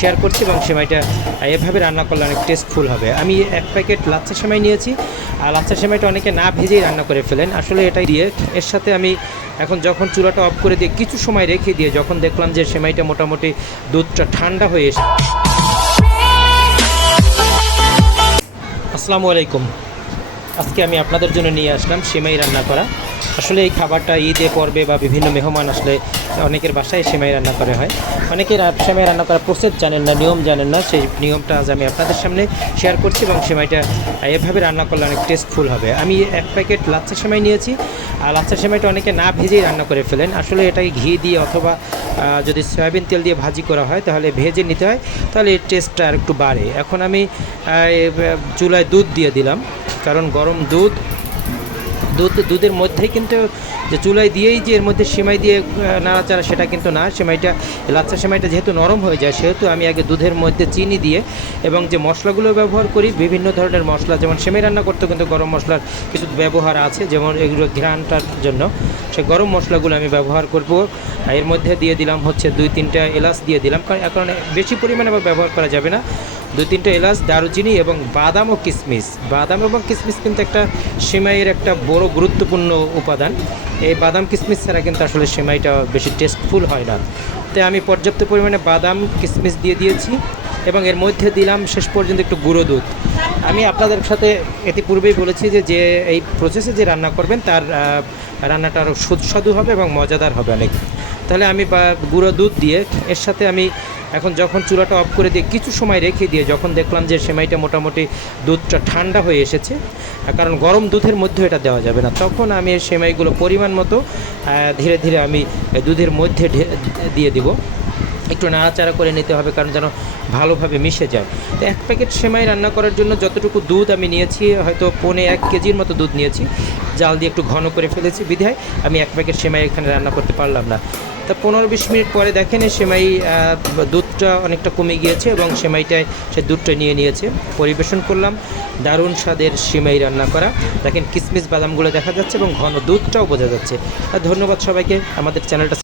Share করছি এবং সেমাইটা এভাবে রান্না করলে অনেক টেস্টফুল হবে। আমি এক প্যাকেট লাচ্ছা সেমাই নিয়েছি, আর লাচ্ছা সেমাইটা অনেকে না ভেজেই রান্না করে ফেলেন। আসলে এটাই দিয়ে এর সাথে আমি এখন যখন চুলাটা অফ করে দিয়ে কিছু সময় রেখে দিয়ে যখন দেখলাম যে সেমাইটা মোটামুটি দুধটা ঠান্ডা হয়ে এসে। আসসালামু আলাইকুম। আজকে আমি আপনাদের জন্য নিয়ে আসলাম সেমাই রান্না করা। আসলে এই খাবারটা ঈদে পর্বে বা বিভিন্ন মেহমান আসলে অনেকের বাসায় সেমাই রান্না করা হয়। অনেকের সেমাই রান্না করার প্রসেস জানেন না, নিয়ম জানেন না। সেই নিয়মটা আজ আমি আপনাদের সামনে শেয়ার করছি এবং সেমাইটা এভাবে রান্না করলে অনেক টেস্টফুল হবে। আমি এক প্যাকেট লাচ্ছা সেমাই নিয়েছি, আর লাচ্ছা সেমাইটা অনেকে না ভেজেই রান্না করে ফেলেন। আসলে এটাকে ঘি দিয়ে অথবা যদি সয়াবিন তেল দিয়ে ভাজি করা হয় তাহলে ভেজে নিতে হয়, তাহলে এর টেস্টটা আর একটু বাড়ে। এখন আমি চুলায় দুধ দিয়ে দিলাম, কারণ গরম দুধের মধ্যেই কিন্তু যে চুলায় দিয়েই যে এর মধ্যে সেমাই দিয়ে নাড়াচাড়া সেটা কিন্তু না। সেমাইটা লাচ্ছা সেমাইটা যেহেতু নরম হয়ে যায়, সেহেতু আমি আগে দুধের মধ্যে চিনি দিয়ে এবং যে মশলাগুলো ব্যবহার করি বিভিন্ন ধরনের মশলা, যেমন সেমাই রান্না করতে কিন্তু গরম মশলার কিছু ব্যবহার আছে, যেমন এগুলো ঘ্রাণটার জন্য সেই গরম মশলাগুলো আমি ব্যবহার করব। এর মধ্যে দিয়ে দিলাম হচ্ছে 2-3টা এলাচ দিয়ে দিলাম, কারণ এখন বেশি পরিমাণে আবার ব্যবহার করা যাবে না। 2-3টা এলাচ, দারুচিনি এবং বাদাম ও কিশমিশ। বাদাম এবং কিশমিশ কিন্তু একটা সেমাইয়ের একটা বড় গুরুত্বপূর্ণ উপাদান। এই বাদাম কিশমিশ ছাড়া কিন্তু আসলে সেমাইটা বেশি টেস্টফুল হয় না। তাই আমি পর্যাপ্ত পরিমাণে বাদাম কিশমিশ দিয়ে দিয়েছি এবং এর মধ্যে দিলাম শেষ পর্যন্ত একটু গুঁড়ো দুধ। আমি আপনাদের সাথে ইতিপূর্বেই বলেছি যে এই প্রসেসে যে রান্না করবেন তার রান্নাটা আরও সুস্বাদু হবে এবং মজাদার হবে অনেক। তাহলে আমি গুঁড়ো দুধ দিয়ে এর সাথে আমি এখন যখন চুলাটা অফ করে দিয়ে কিছু সময় রেখে দিয়ে যখন দেখলাম যে সেমাইটা মোটামুটি দুধটা ঠান্ডা হয়ে এসেছে, কারণ গরম দুধের মধ্যে এটা দেওয়া যাবে না, তখন আমি এই সেমাইগুলো পরিমাণ মতো ধীরে ধীরে আমি দুধের মধ্যে দিয়ে দিব। একটু নাড়াচাড়া করে নিতে হবে, কারণ যেন ভালোভাবে মিশে যায়। তো এক প্যাকেট সেমাই রান্না করার জন্য যতটুকু দুধ আমি নিয়েছি, হয়তো 1.25 কেজির মতো দুধ নিয়েছি। জাল দিয়ে একটু ঘন করে ফেলেছি বিধায় আমি এক প্যাকেট সেমাই এখানে রান্না করতে পারলাম না। তা 15-20 মিনিট পরে দেখেন এই সেমাই দুধটা অনেকটা কমে গিয়েছে এবং সেমাইটায় সে দুধটা নিয়ে নিয়েছে। পরিবেশন করলাম দারুণ স্বাদের সেমাই রান্না করা। দেখেন কিশমিশ বাদামগুলো দেখা যাচ্ছে এবং ঘন দুধটাও বোঝা যাচ্ছে। আর ধন্যবাদ সবাইকে। আমাদের চ্যানেলটা